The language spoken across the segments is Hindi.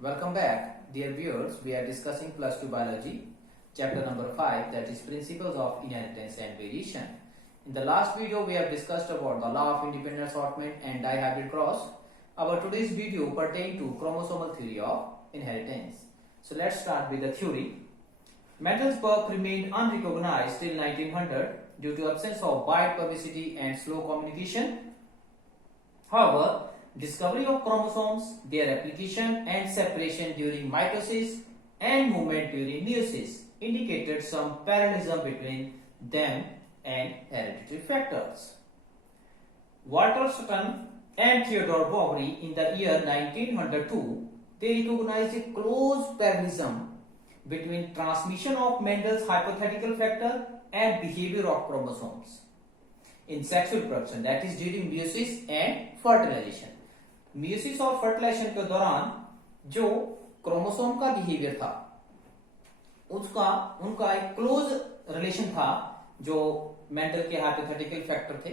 Welcome back, dear viewers. We are discussing plus 2 biology, chapter number 5, that is principles of inheritance and variation. In the last video, we have discussed about the law of independent assortment and dihybrid cross. Our today's video pertains to chromosomal theory of inheritance. So let's start with the theory. Mendel's work remained unrecognized till 1900 due to absence of wide publicity and slow communication. However, discovery of chromosomes, their application and separation during mitosis and movement during meiosis indicated some parallelism between them and hereditary factors. Walter Sutton and Theodore Boveri in the year 1902, they recognized a close parallelism between transmission of Mendel's hypothetical factor and behavior of chromosomes in sexual reproduction, that is during meiosis and fertilization. Meiosis और फर्टिलाइजेशन के दौरान जो क्रोमोसोम का बिहेवियर था उनका एक क्लोज रिलेशन था जो मेंडल के हाइपोथेटिकल फैक्टर थे.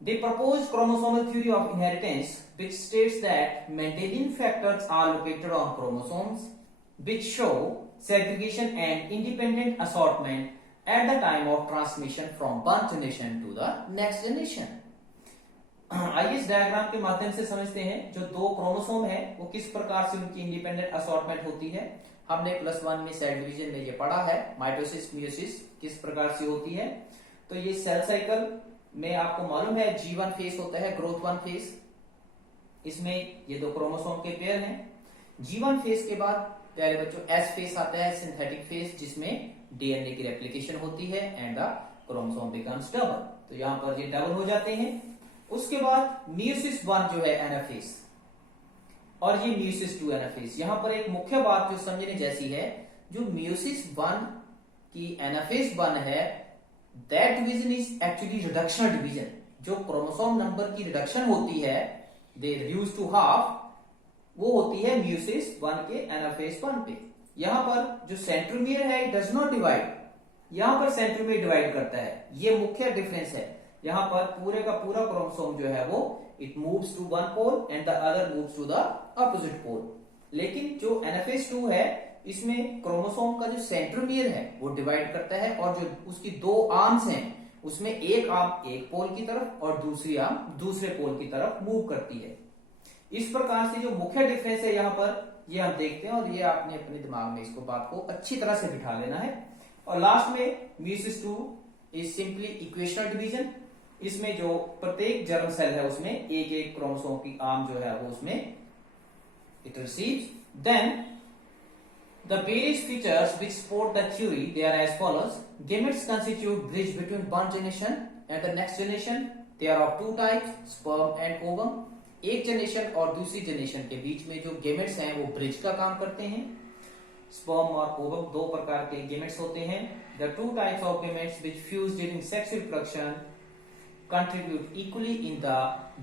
They propose chromosomal theory of inheritance which states that Mendelian factors are located on chromosomes which show segregation and independent assortment at the time of transmission from one generation to the next generation. आइए इस डायग्राम के माध्यम से समझते हैं जो दो क्रोमोसोम है वो किस प्रकार से उनकी इंडिपेंडेंट असॉर्टमेंट होती है. हमने +1 में सेल डिवीजन में ये पढ़ा है माइटोसिस मियोसिस किस प्रकार से होती है. तो ये सेल साइकिल में आपको मालूम है G1 फेज होता है, ग्रोथ 1 फेज. इसमें ये दो क्रोमोसोम के पेयर हैं. G1 फेज के बाद प्यारे बच्चों S फेज आता है, सिंथेटिक फेज, जिसमें डीएनए की रेप्लिकेशन होती है and the chromosome becomes double. तो यहां पर ये डबल हो जाते हैं. उसके बाद मियोसिस 1 जो है एनाफेज और ये मियोसिस 2 एनाफेज. यहां पर एक मुख्य बात जो समझने जैसी है, जो मियोसिस 1 की एनाफेज 1 है that division is actually reductional division. जो क्रोमोसोम नंबर की रिडक्शन होती है दे रिड्यूस टू हाफ, वो होती है मियोसिस 1 के एनाफेज 1 पे. यहां पर जो सेंट्रोमियर है इट डज नॉट डिवाइड, यहां पर सेंट्रोमियर डिवाइड करता है. ये मुख्य डिफरेंस है. यहां पर पूरे का पूरा क्रोमोसोम जो है वो it moves to one pole and the other moves to the opposite pole. लेकिन जो एनाफेज 2 है इसमें क्रोमोसोम का जो सेंट्रोमियर है वो डिवाइड करता है और जो उसकी दो आर्म्स हैं उसमें एक आर्म एक पोल की तरफ और दूसरी आर्म दूसरे पोल की तरफ मूव करती है. इस प्रकार से जो मुख्य डिफरेंस है यहां पर ये हम देखते हैं और ये आपने अपने दिमाग में इसको बात को अच्छी तरह से बिठा लेना है. और लास्ट में meiosis 2 is simply equational division. इसमें जो प्रत्येक जर्म सेल है उसमें एक एक क्रोमोसोम की आर्म जो है वो उसमें it receives. Then the various features which support the theory they are as follows. Gametes constitute bridge between one generation and the next generation. They are of two types, sperm and ovum. एक जनरेशन और दूसरी जनरेशन के बीच में जो गेमेट्स हैं वो ब्रिज का काम करते हैं. स्पर्म और ओवम दो प्रकार के गेमेट्स होते हैं. The two types of gametes which fuse during sexual reproduction contribute equally in the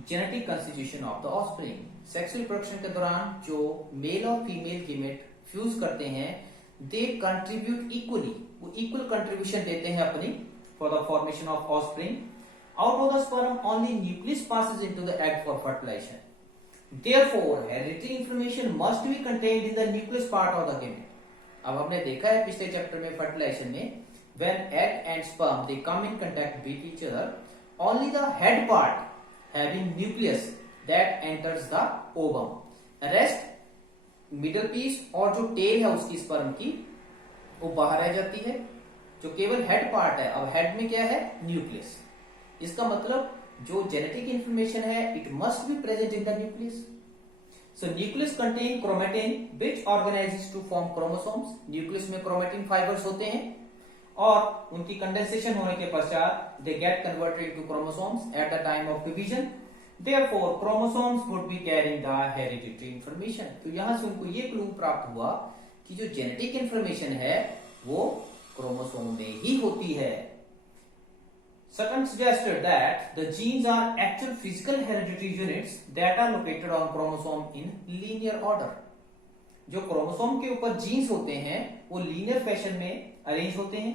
genetic constitution of the offspring. Sexual reproduction के दौरान जो मेल और फीमेल गेमेट फ्यूज करते हैं दे कंट्रीब्यूट इक्वली, वो इक्वल कंट्रीब्यूशन देते हैं अपनी for the formation of offspring. Out of the sperm only nucleus passes into the egg for fertilization. Therefore, hereditary information must be contained in the nucleus part of the gamete. अब हमने देखा है पिछले चैप्टर में फर्टिलाइजेशन में when egg and sperm they come in contact with each other, only the head part having nucleus that enters the ovum. Rest middle piece और जो टेल है उसकी स्पर्म की वो बाहर रह जाती है. जो केवल हेड पार्ट है, अब हेड में क्या है न्यूक्लियस. इसका मतलब जो जेनेटिक इंफॉर्मेशन है it must be present in the nucleus. So nucleus contain chromatin which organizes to form chromosomes. Nucleus में क्रोमेटिन फाइबर्स होते हैं और उनकी कंडेंसेशन होने के पश्चात they get converted to chromosomes at the time of division. Therefore chromosomes would be carrying the hereditary information. तो यहां से उनको ये क्लू प्राप्त हुआ कि जो जेनेटिक इंफॉर्मेशन है वो क्रोमोसोम में ही होती है. Sutton suggested that the genes are actual physical hereditary units that are located on chromosome in linear order. जो क्रोमोसोम के ऊपर जीन्स होते हैं वो लीनियर फैशन में अरेंज होते हैं.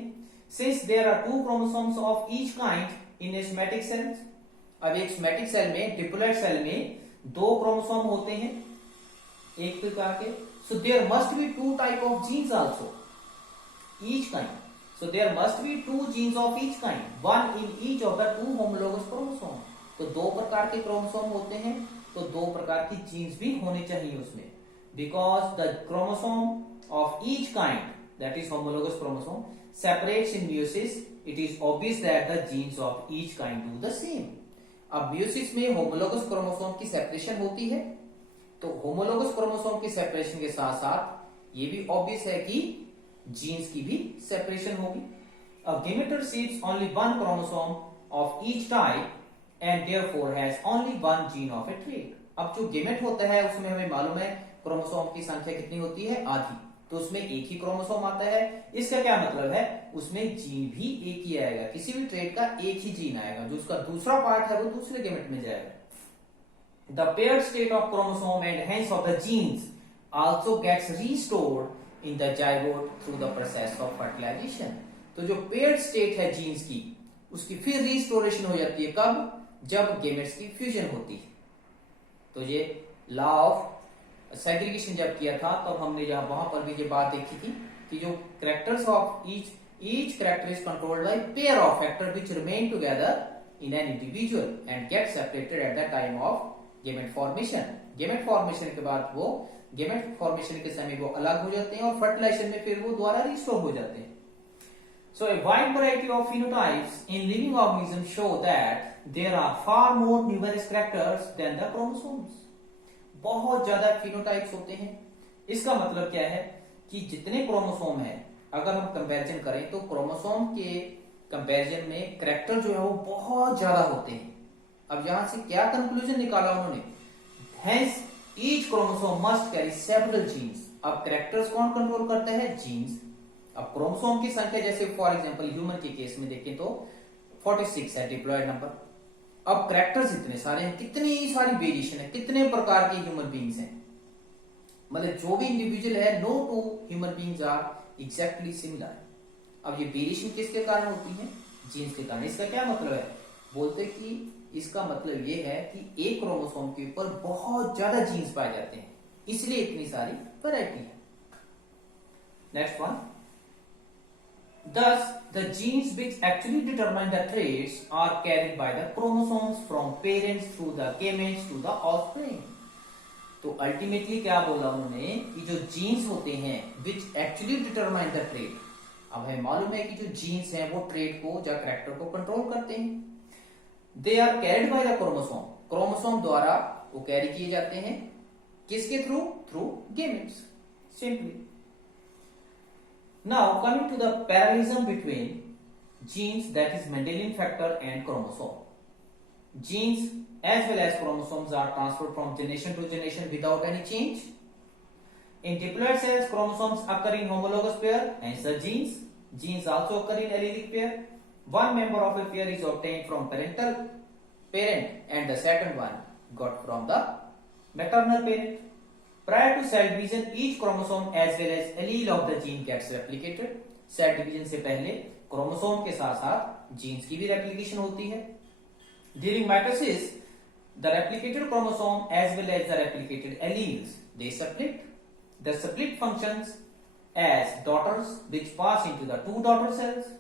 Since there are two chromosomes of each kind in a somatic cells, अब एक सोमैटिक सेल में डिप्लॉइड सेल में दो क्रोमोसोम होते हैं. एक प्रकार के. So there must be two type of genes also, each kind. So there must be two genes of each kind, one in each of the two homologous chromosome. तो दो प्रकार के क्रोमोसोम होते हैं, तो दो प्रकार की जीन्स भी होनी चाहिए उसमें. Because the chromosome of each kind, that is homologous chromosome, separates in meiosis, it is obvious that the genes of each kind do the same. अब meiosis में homologous chromosome की separation होती है, तो homologous chromosome की separation के साथ साथ ये भी obvious है कि genes की भी separation होगी. A gamete receives only one chromosome of each type and therefore has only one gene of a trait. अब जो गेमेट होता है उसमें हमें मालूम है क्रोमोसोम की संख्या कितनी होती है, आधी. तो उसमें एक ही क्रोमोसोम आता है. इसका क्या मतलब है, उसमें जीन भी एक ही आएगा, किसी भी ट्रेट का एक ही जीन आएगा, जो उसका दूसरा पार्ट है वो दूसरे गेमेट में जाएगा. The paired state of chromosome and hence of the genes also gets restored in the zygote through the process of fertilisation. तो जो पेयर्ड स्टेट है जीन्स की, उसकी फिर रिस्टोरेशन हो जाती है कब, जब गेमेट्स की फ्यूजन होती है. तो ये लॉ ऑफ सेग्रीगेशन जब किया था तब हमने वहां पर भी ये बात देखी थी कि जो characters of each character is controlled by pair of factor which remain together in an individual and get separated at the time of gamete formation. Gamete formation के बाद वो गेमेट फॉर्मेशन के समय वो अलग हो जाते हैं और फर्टिलाइजेशन में फिर वो दोबारा रिस्टोर हो जाते हैं. So a wide variety of phenotypes in living organisms show that there are far more numerous characters than the chromosomes. बहुत ज्यादा phenotypes होते हैं. इसका मतलब क्या है कि जितने क्रोमोसोम हैं, अगर हम कंपैरिजन करें तो क्रोमोसोम के कंपैरिजन में कैरेक्टर जो है वो बहुत ज्यादा होते हैं. अब यहां से क्या कंक्लूजन निकाला उन्होंने, hence each chromosome must carry several genes. अब कैरेक्टर्स कौन कंट्रोल करता है, जीन्स. अब क्रोमोसोम की संख्या जैसे फॉर एग्जांपल ह्यूमन के केस में देखें तो 46 है डिप्लॉयड नंबर. अब कैरेक्टर्स इतने सारे हैं, कितनी सारी वेरिएशन है, कितने प्रकार के ह्यूमन बीइंग्स हैं. मतलब जो भी इंडिविजुअल है, no two human beings are exactly similar. अब ये वेरिएशन किसके कारण होती है, जीन्स के कारण. इसका क्या मतलब है, बोलते कि इसका मतलब ये है कि एक क्रोमोसोम के ऊपर बहुत ज्यादा जीन्स पाए जाते हैं, इसलिए इतनी सारी वैरायटी है. Next one. Thus, the genes which actually determine the traits are carried by the chromosomes from parents through the gametes to the offspring. तो अल्टीमेटली क्या बोला उन्होंने कि जो जीन्स होते हैं which actually determine the trait. अब हमें मालूम है कि जो जीन्स हैं वो ट्रेट को या कैरेक्टर को कंट्रोल करते हैं. They are carried by the chromosome. Chromosome द्वारा वो कैरी किए जाते हैं, किसके through, through gametes. Simply. Now coming to the parallelism between genes, that is Mendelian factor, and chromosome. Genes as well as chromosomes are transferred from generation to generation without any change. In diploid cells, chromosomes occur in homologous pair, hence the genes. Genes also occur in allelic pair. One member of a pair is obtained from parental parent and the second one got from the maternal parent. Prior to cell division, each chromosome as well as allele of the gene gets replicated. Cell division से पहले क्रोमोसोम के साथ साथ जीन्स की भी रेप्लिकेशन होती है. During mitosis, the replicated chromosome as well as the replicated alleles they split. The split functions as daughters which pass into the two daughter cells.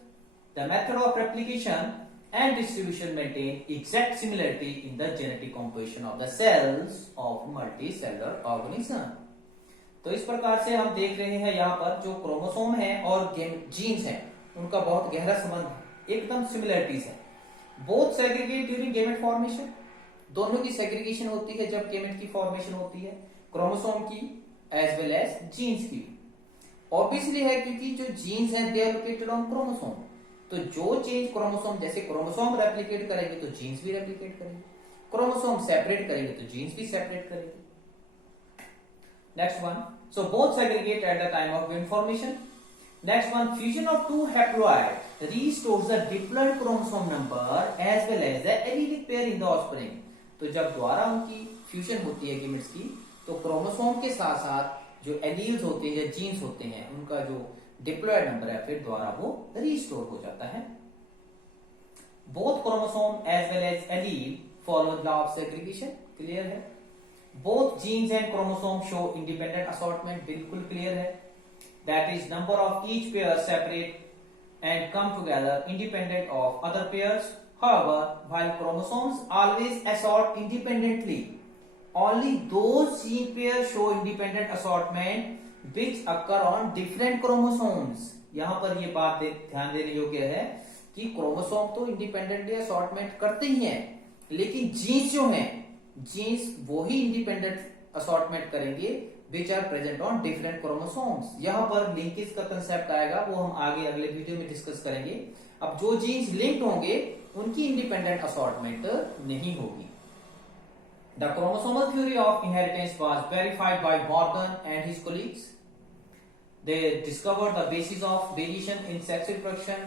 The method of replication and distribution maintain exact similarity in the genetic composition of the cells of multicellular organism. तो इस प्रकार से हम देख रहे हैं यहाँ पर जो क्रोमोसोम है और जीन्स हैं उनका बहुत गहरा संबंध है, एकदम सिमिलरिटीज है. Both segregate during gamete formation. दोनों की सेग्रीगेशन होती है जब गेमेट की फॉर्मेशन होती है, क्रोमोसोम की एज वेल एज जीन्स की. ऑब्वियसली है क्योंकि जो जीन्स हैं they are located on chromosome. तो जो चेंज क्रोमोसोम, जैसे क्रोमोसोम रेप्लिकेट करेंगे तो जीन्स भी रेप्लिकेट करेंगे, क्रोमोसोम सेपरेट करेंगे तो जीन्स भी सेपरेट करेंगे. Next one. So both segregate at the time of information. Next one. Fusion of two haploid restores the diploid chromosome number as well as the allelic pair in the offspring. तो जब द्वारा उनकी फ्यूजन होती है गेमेट्स की, तो क्रोमोसोम के साथ साथ जो एलील्स होते हैं या जीन्स होते हैं उनका जो डिप्लॉयड नंबर है फिर द्वारा वो रिस्टोर हो जाता है. Both chromosome as well as allele follow law of segregation. Clear है. Both genes and chromosome show independent assortment, बिल्कुल क्लियर है. That is number of each pair separate and come together independent of other pairs. However, while chromosomes always assort independently, only those gene pairs show independent assortment which occur on different chromosomes. यहां पर ये बात ध्यान देने योग्य है कि क्रोमोसोम तो इंडिपेंडेंटली असॉर्टमेंट करते ही हैं, लेकिन जीन्स जो हैं, जीन्स वो ही इंडिपेंडेंट असॉर्टमेंट करेंगे which are present on different chromosomes. यहाँ पर लिंकेज का कंसेप्ट आएगा, वो हम आगे अगले वीडियो में डिस्कस करेंगे. अब जो जीन्स लिंक्ड होंगे उनकी इंडिपेंडेंट असॉर्टमेंट नहीं होगी. The chromosomal theory of inheritance was verified by Morgan and his colleagues. They discovered the basis of variation in sex reproduction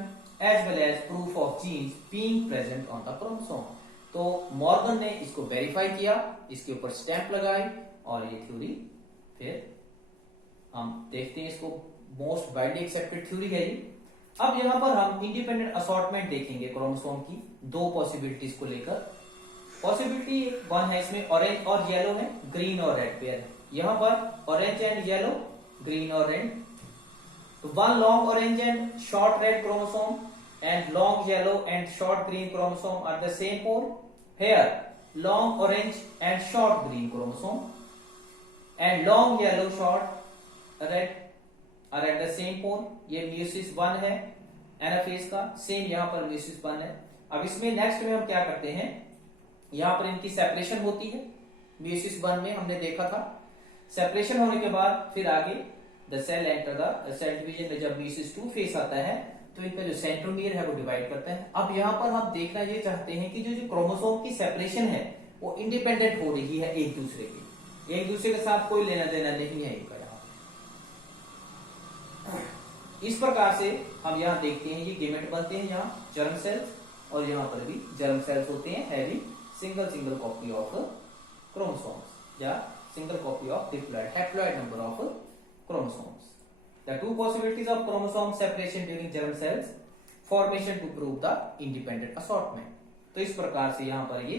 as well as proof of genes being present on the chromosome. तो मॉर्गन ने इसको वेरीफाई किया, इसके ऊपर स्टैंप लगाई और ये थ्योरी फिर हम देखते हैं इसको. मोस्ट वाइडली एक्सेप्टेड थ्योरी है ये. अब यहां पर हम इंडिपेंडेंट असॉर्टमेंट देखेंगे क्रोमोसोम की दो पॉसिबिलिटीज को लेकर. पॉसिबिलिटी वन है, इसमें ऑरेंज और येलो है, ग्रीन और रेड पेयर है. यहां पर ऑरेंज एंड येलो, ग्रीन और रेड. तो one long orange and short red chromosome and long yellow and short green chromosome are the same pole. Here long orange and short green chromosome and long yellow short red are at the same pole. ये meiosis 1 है एनाफेज का, सेम यहाँ पर meiosis 1 है. अब इसमें नेक्स्ट में हम क्या करते हैं, यहाँ पर इनकी सेपरेशन होती है. meiosis 1 में हमने देखा था सेपरेशन होने के बाद फिर आगे the cell enter the cell division में जब meiosis 2 फेस आता है तो इनका जो सेंट्रोमियर है वो डिवाइड करता है. अब यहाँ पर हम देखना ये चाहते हैं कि जो क्रोमोसोम की सेपरेशन है वो इंडिपेंडेंट हो रही है एक दूसरे की, एक दूसरे के साथ कोई लेना देना नहीं है इनका. यहाँ इस प्रकार से हम यहाँ देखते हैं ये गेमेट बनते हैं, यहाँ जर्म सेल्स, और यहाँ पर भी जर्म सेल्स होते हैं having single copy of chromosomes या single copy of diploid haploid number of chromosomes. The two possibilities of chromosome separation during germ cells formation to prove the independent assortment. तो इस प्रकार से यहाँ पर ये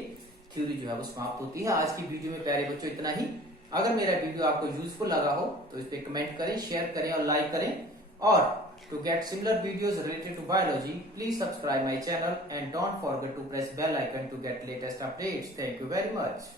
थ्योरी जो है वो समाप्त होती है. आज की वीडियो में प्यारे बच्चों इतना ही. अगर मेरा वीडियो आपको यूजफुल लगा हो तो इस पे कमेंट करें, शेयर करें और लाइक करें. और to get similar videos related to biology please subscribe my channel and don't forget to press bell icon to get latest updates. Thank you very much.